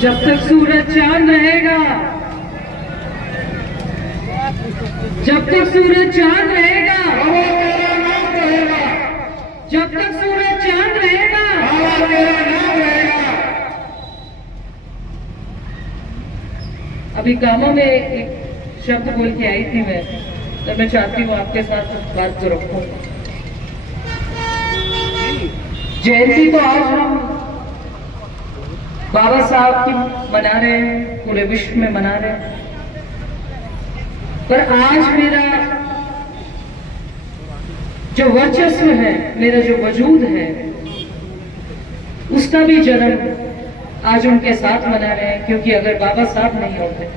जब तक सूरज चांद रहेगा, जब तक सूरज चांद रहेगा, तेरा नाम रहेगा, जब तक सूरज चांद रहेगा, तेरा नाम रहेगा। अभी गांवों में एक शब्द बोल के आई थी मैं, तो मैं चाहती हूँ आपके साथ बात को रखूं। जयंती तो आज हम बाबा साहब की मना रहे हैं, पूरे विश्व में मना रहे हैं, पर आज मेरा जो वर्चस्व है, मेरा जो वजूद है, उसका भी जन्म आज उनके साथ मना रहे हैं। क्योंकि अगर बाबा साहब नहीं होते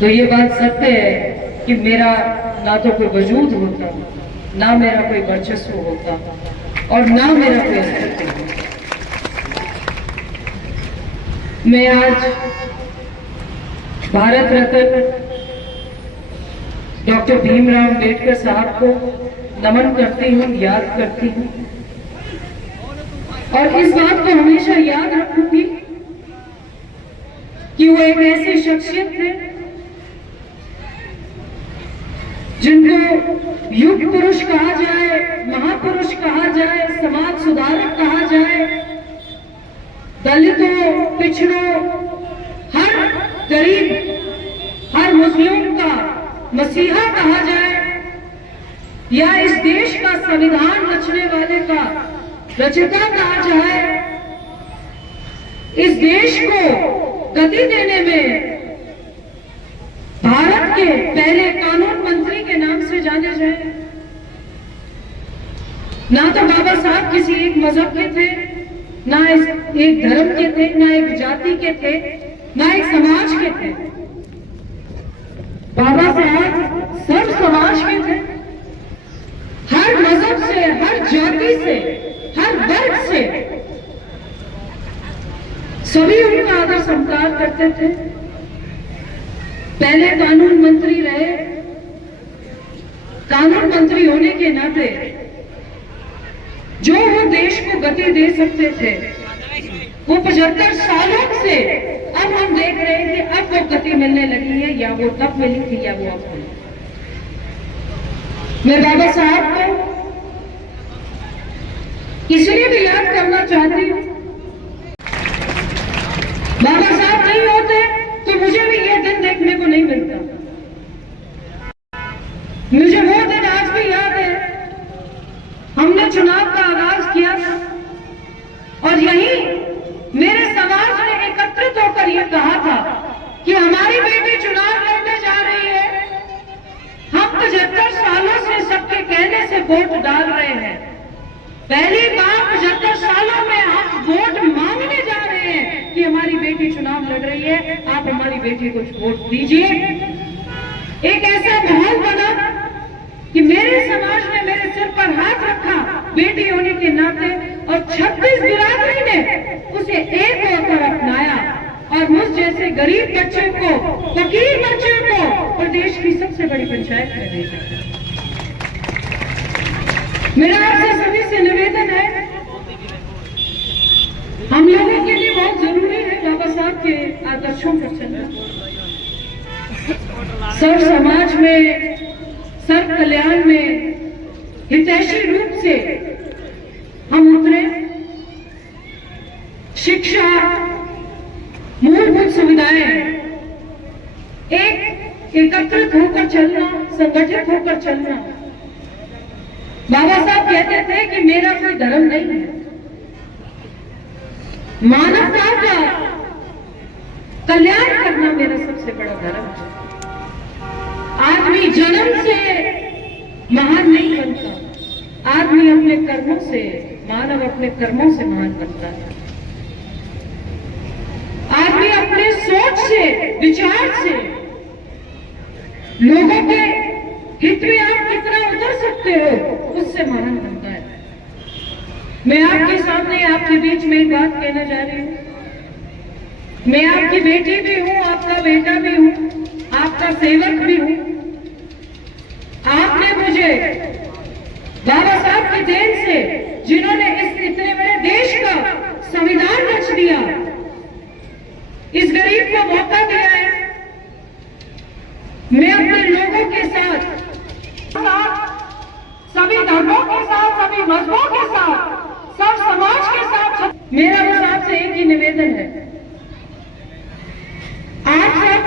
तो ये बात सत्य है कि मेरा ना तो कोई वजूद होता, ना मेरा कोई वर्चस्व होता और ना मेरा कोई अस्तित्व होता। मैं आज भारत रत्न डॉक्टर भीमराव अंबेडकर साहब को नमन करती हूँ, याद करती हूँ और इस बात को हमेशा याद रखूंगी कि वो एक ऐसे शख्सियत थे जिनको युग पुरुष कहा जाए, महापुरुष कहा जाए, समाज सुधारक कहा जाए, दलितों, पिछड़ों, हर गरीब, हर मुस्लिम का मसीहा कहा जाए, या इस देश का संविधान रचने वाले का रचयिता कहा जाए, इस देश को गति देने में भारत के पहले कानून मंत्री के नाम से जाने जाए। ना तो बाबा साहब किसी एक मजहब के थे, ना एक धर्म के थे, ना एक जाति के थे, ना एक समाज के थे। बाबा साहब सब समाज के थे, हर मजहब से, हर जाति से, हर वर्ग से सभी उनका आदर सत्कार करते थे। पहले कानून मंत्री रहे, कानून मंत्री होने के नाते जो वो देश को गति दे सकते थे, वो 75 सालों से अब हम देख रहे हैं कि अब वो गति मिलने लगी है, या वो तब मिली थी या वो अब मिली। मैं बाबा साहब को इसलिए भी याद करना चाहती हूँ, बाबा साहब नहीं होते तो मुझे भी ये दिन देखने को नहीं मिलता। मुझे वो दिन आज भी याद है, हमने चुनाव का आगाज किया था और यही मेरे समाज ने एकत्रित होकर ये कहा था कि हमारी बेटी चुनाव लड़ने जा रही है, हम 75 सालों से सबके कहने से वोट डाल रहे हैं, पहली बार 75 सालों में हम वोट मांगने जा रहे हैं कि हमारी बेटी चुनाव लड़ रही है, आप हमारी बेटी को वोट दीजिए। एक ऐसा माहौल बना कि मेरे समाज ने मेरे सिर पर हाथ रखा बेटी होने के नाते, और 26 बिरादरी ने उसे एक होकर अपनाया और मुझ जैसे गरीब बच्चे को, फकीर बच्चे को प्रदेश की सबसे बड़ी पंचायत में भेजा। मेरा आपसे सभी से निवेदन है, हम लोगों के लिए बहुत जरूरी है बाबा साहब के आदर्शों पर चलना। सर्व समाज में, सर्व कल्याण में हितैषी रूप से हम उतरे। शिक्षा, मूलभूत सुविधाएं, एक एकत्रित होकर चलना, संगठित होकर चलना। बाबा साहब कहते थे कि मेरा कोई धर्म नहीं है, मानवता का कल्याण करना मेरा सबसे बड़ा धर्म है। आदमी जन्म से महान नहीं बनता, आदमी अपने कर्मों से, मानव अपने कर्मों से महान बनता है। आदमी अपने सोच से, विचार से लोगों के हित में आप कितना उतर सकते हो, उससे महान बनता है। मैं आपके सामने, आपके बीच में एक बात कहना चाह रही हूँ। मैं आपकी बेटी भी हूँ, आपका बेटा भी हूँ, आपका सेवक भी हूँ। आपने मुझे बाबा साहब की देन से, जिन्होंने इस इतने बड़े देश का संविधान रच दिया, इस गरीब को मौका दिया है। मैं अपने लोगों के साथ सभी धर्मों के साथ, सभी मजहबों के साथ, सब समाज के साथ मेरा बस आपसे एक ही निवेदन है, आप सब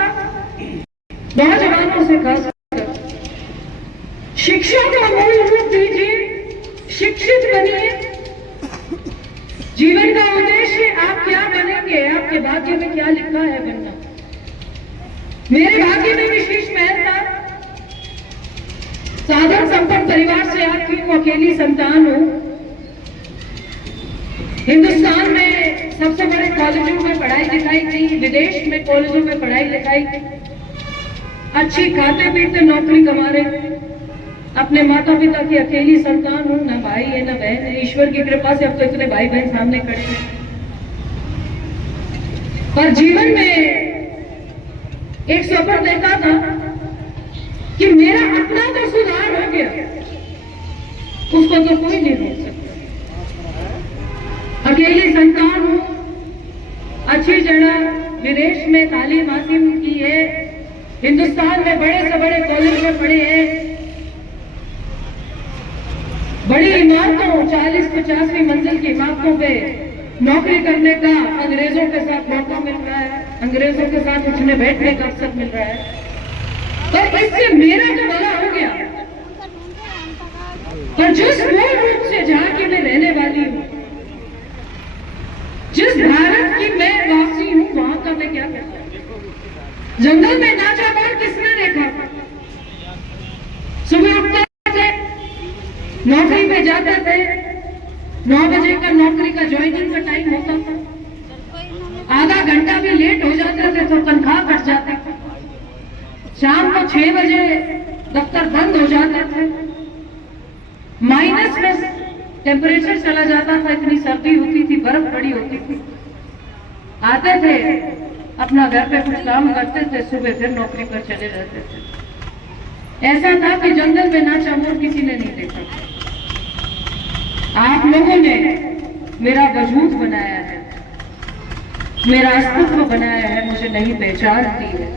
नौजवानों से खासकर शिक्षा का मूल रूप दीजिए, शिक्षित बनिए। जीवन का उद्देश्य आप क्या बनेंगे, आपके भाग्य में क्या लिखा है बनना। मेरे भाग्य में विशेष महल था, साधन संपन्न परिवार से आती हूँ, अकेली संतान हूँ। हिंदुस्तान में सबसे बड़े कॉलेजों में पढ़ाई लिखाई की, विदेश में कॉलेजों में पढ़ाई लिखाई की, अच्छी खाते पीते नौकरी कमा रहे। अपने माता पिता की अकेली संतान हूँ, ना भाई है ना बहन है। ईश्वर की कृपा से अब तो इतने भाई बहन सामने खड़े हैं। पर जीवन में एक सफर देखा था कि मेरा अपना तो सुधार हो गया, उसको तो कोई नहीं रोक सकता। अकेली संतान हूँ, अच्छी जगह विदेश में तालीम हासिल की है, हिंदुस्तान में बड़े से बड़े कॉलेज में पढ़े हैं, बड़ी इमारतों 40-50वीं मंजिल की इमारतों पे नौकरी करने का अंग्रेजों के साथ मौका मिल रहा है, अंग्रेजों के साथ उठने बैठने का अवसर मिल रहा है। पर इससे मेरा तो भला हो गया, पर जिस मूल रूप से जहां की मैं रहने वाली हूं, जिस भारत की मैं वासी हूं, वहां का मैं क्या कहता हूं। जंगल में नाचा बार किसने देखा? सुबह उठते थे, नौकरी पे जाते थे, 9 बजे का नौकरी का ज्वाइनिंग का टाइम होता था, आधा घंटा भी लेट हो जाते थे तो तनख्वाह कट जाती थी। शाम को 6 बजे दफ्तर बंद हो जाते थे, माइनस में टेम्परेचर चला जाता था, इतनी सर्दी होती थी, बर्फ पड़ी होती थी। आते थे, अपना घर पे कुछ काम करते थे, सुबह फिर नौकरी पर चले जाते थे। ऐसा था कि जंगल में नाचा मोर किसी ने नहीं देखा। आप लोगों ने मेरा वजूद बनाया है, मेरा अस्तित्व बनाया है, मुझे नहीं पहचान दी है।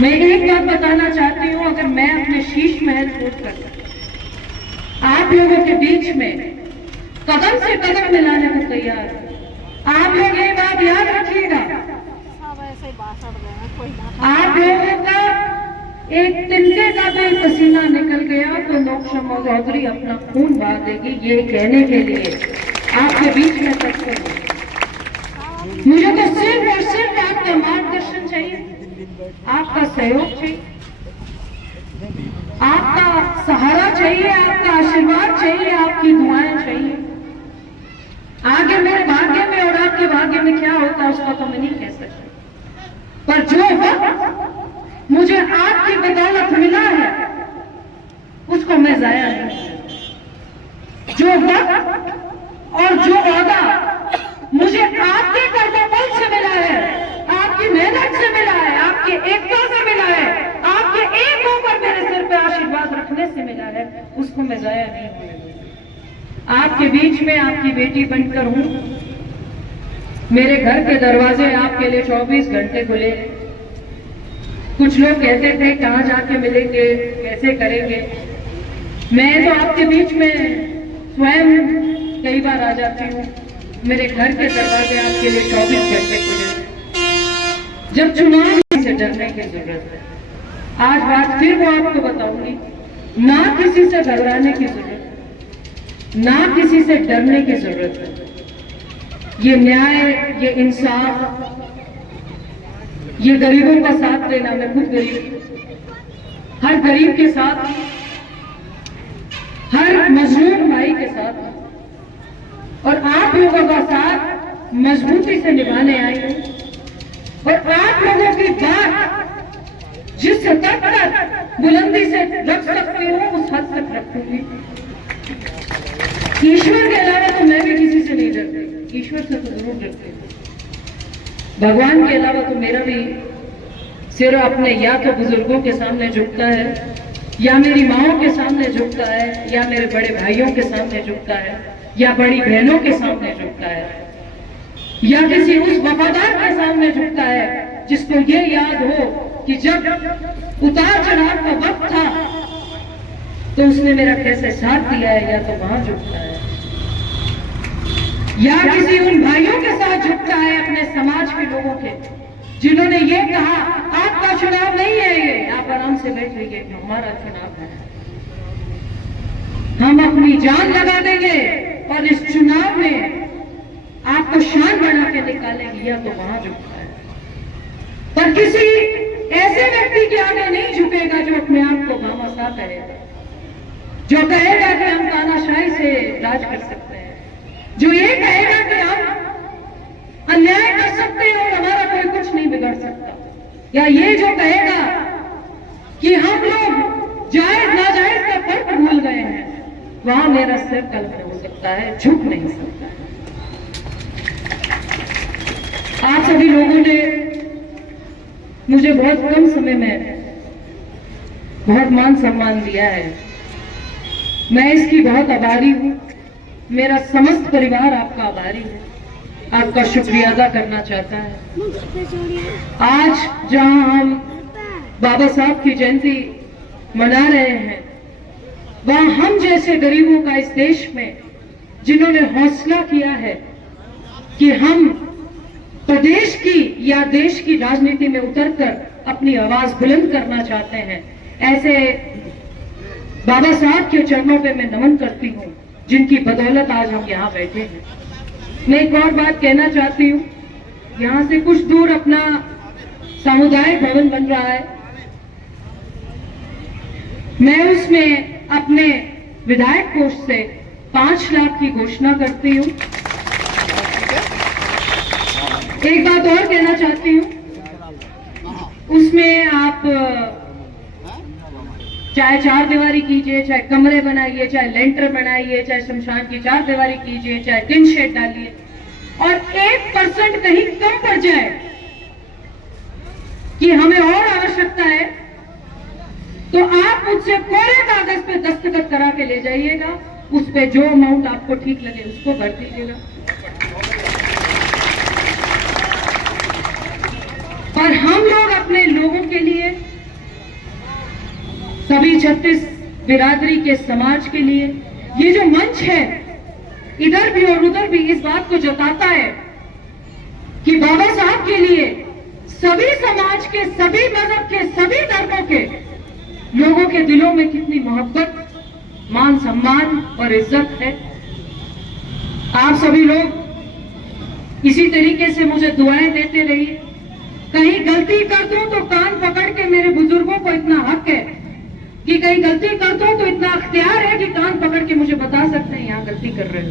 मैं एक बात बताना चाहती हूँ, अगर मैं अपने शीश महल छोड़कर आप लोगों के बीच में कदम से कदम मिलाने को तैयार हूं, आप लोग ये बात याद रखिएगा, आप लोगों का एक तिनके का भी पसीना निकल गया तो नौशमा चौधरी अपना खून बहा देगी, ये कहने के लिए आपके बीच में तत्पर हूं। मुझे तो सिर्फ और सिर्फ आपका मार्गदर्शन चाहिए, आपका सहयोग चाहिए, आपका सहारा चाहिए, आपका आशीर्वाद चाहिए, आपकी दुआएं चाहिए। आगे मेरे भाग्य में और आपके भाग्य में क्या होता है उसका तो मैं नहीं कह सकता, पर जो वक्त मुझे आपकी बदौलत मिला है उसको मैं जाया नहीं। जो वक्त और जो वादा मुझे आपके कर्मफल से मिला है, आपकी मेहनत से मिला है, आपकी एकता से मिला है, आपके एक होकर मेरे सिर पे आशीर्वाद रखने से मिला है, उसको मैं जाया नहीं होने दूंगा। आपके बीच में आपकी बेटी बनकर हूं, मेरे घर के दरवाजे आपके लिए 24 घंटे खुले। कुछ लोग कहते थे कहाँ जाके मिलेंगे, कैसे करेंगे। मैं तो आपके बीच में स्वयं कई बार आ जाती हूँ, मेरे घर के दरवाजे आपके लिए 24 घंटे खुले। जब चुनाव से डरने की जरूरत है, आज बात फिर वो आपको बताऊंगी, ना किसी से घबराने की जरूरत, ना किसी से डरने की जरूरत है। ये न्याय, ये इंसाफ, ये गरीबों का साथ देना, मैं खुद गरीब, हर गरीब के साथ, हर मजलूम भाई के साथ, और आप लोगों का साथ मजबूती से निभाने आई हूं। और आप लोगों की बात जिस हद तक बुलंदी से रख सकती हूँ उस हद तक रखूंगी। ईश्वर के अलावा तो मैं भी किसी से नहीं डरती, ईश्वर से तो जरूर डरती हूँ। भगवान के अलावा तो मेरा भी सिर अपने या तो बुजुर्गों के सामने झुकता है, या मेरी माओं के सामने झुकता है, या मेरे बड़े भाइयों के सामने झुकता है, या बड़ी बहनों के सामने झुकता है, या किसी उस वफादार के सामने झुकता है जिसको ये याद हो कि जब उतार चढ़ाव का वक्त था तो उसने मेरा कैसे साथ दिया है, या तो वहां झुकता है, या किसी उन भाइयों के साथ झुकता है अपने समाज के लोगों के जिन्होंने ये कहा आपका चुनाव नहीं है, ये आप आराम से बैठ लीजिए, हमारा चुनाव है, हम अपनी जान लगा देंगे और इस चुनाव में आपको शान बना के निकालेंगे, या तो वहां झुकता है। पर किसी ऐसे व्यक्ति के आगे नहीं झुकेगा जो अपने आप को भामाशाह कहेगा, जो कहेगा कि हम तानाशाही से राज कर सकते हैं, जो ये कहेगा कि हम अन्याय कर सकते हैं और हमारा कोई कुछ नहीं बिगड़ सकता, या ये जो कहेगा कि हम लोग जायज नाजायज का फर्क भूल गए हैं, वहां मेरा सिर कलम हो सकता है, झुक नहीं सकता है। आप सभी लोगों ने मुझे बहुत कम समय में बहुत मान सम्मान दिया है, मैं इसकी बहुत आभारी हूं। मेरा समस्त परिवार आपका आभारी है, आपका शुक्रिया अदा करना चाहता है। आज जहां हम बाबा साहब की जयंती मना रहे हैं, वहां हम जैसे गरीबों का इस देश में जिन्होंने हौसला किया है कि हम प्रदेश की या देश की राजनीति में उतरकर अपनी आवाज बुलंद करना चाहते हैं, ऐसे बाबा साहब के चरणों पे मैं नमन करती हूँ जिनकी बदौलत आज हम यहाँ बैठे हैं। मैं एक और बात कहना चाहती हूँ, यहाँ से कुछ दूर अपना सामुदायिक भवन बन रहा है, मैं उसमें अपने विधायक कोष से 5 लाख की घोषणा करती हूँ। एक बात और कहना चाहती हूँ, उसमें आप चाहे 4 दीवारी कीजिए, चाहे कमरे बनाइए, चाहे लेंटर बनाइए, चाहे शमशान की 4 दीवारी कीजिए, चाहे टिन शेड डालिए, और 1% कहीं कम पड़ जाए कि हमें और आवश्यकता है, तो आप मुझसे कोरे कागज पे दस्तखत करा के ले जाइएगा, उस पे जो अमाउंट आपको ठीक लगे उसको भर दीजिएगा। और हम लोग अपने लोगों के लिए, सभी 36 बिरादरी के समाज के लिए, ये जो मंच है इधर भी और उधर भी इस बात को जताता है कि बाबा साहब के लिए सभी समाज के, सभी मजहब के, सभी धर्मों के लोगों के दिलों में कितनी मोहब्बत, मान सम्मान और इज्जत है। आप सभी लोग इसी तरीके से मुझे दुआएं देते रहिए। कहीं गलती कर दूं तो कान पकड़ के, मेरे बुजुर्गों को इतना हक है कि कहीं गलती कर दूं तो इतना अख्तियार है कि कान पकड़ के मुझे बता सकते हैं यहां गलती कर रहे हो।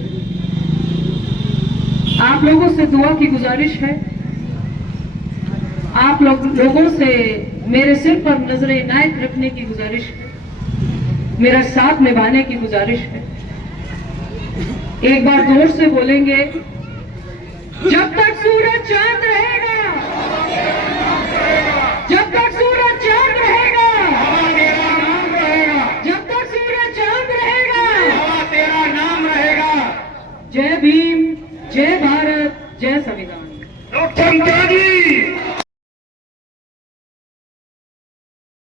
आप लोगों से दुआ की गुजारिश है, आप लोगों से मेरे सिर पर नजर इनायत रखने की गुजारिश है, मेरा साथ निभाने की गुजारिश है। एक बार जोर से बोलेंगे, जब तक सूरज चांद रहेगा, जब तक सूरज चांद रहेगा, तेरा नाम रहेगा, जब तक सूरज चांद रहेगा, तेरा नाम रहेगा। जय भीम।